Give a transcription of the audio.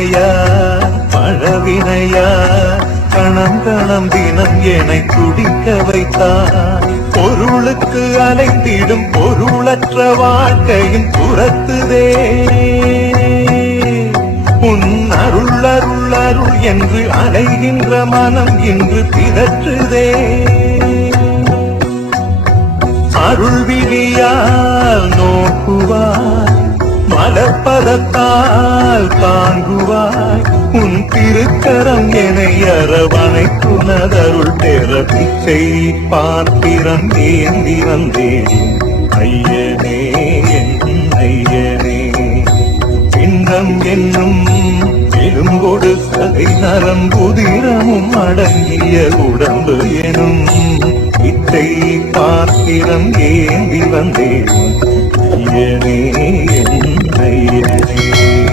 வினையா பழவினையா கணம் கணம் தினம் என்னை துடிக்க வைத்தாய். பொருளுக்கு அலைந்திடும் பொருளற்ற வாழ்க்கையும் துரத்துதே. உன் அருள் அருள் அருள் என்று அலைகின்ற மனம் இன்று பிதற்றுதே. அருள் விழியால் நோக்குவாய், மலப்பதத்தால் தாங்குவாய். உன் திருக்கரம் என்னை அரவணைத்துணதருள் பெற பிச்சை பாத்திரம் ஏந்தி வந்தேன். ஐயனே என் ஐயனே, பிண்டம் என்னும் எலும்பொடு சதை நரம்புதிரமும் அடங்கிய உடம்பு எனும் பிச்சை பாத்திரம் ஏந்தி வந்தேன். ஐயனே என் ஐயனே.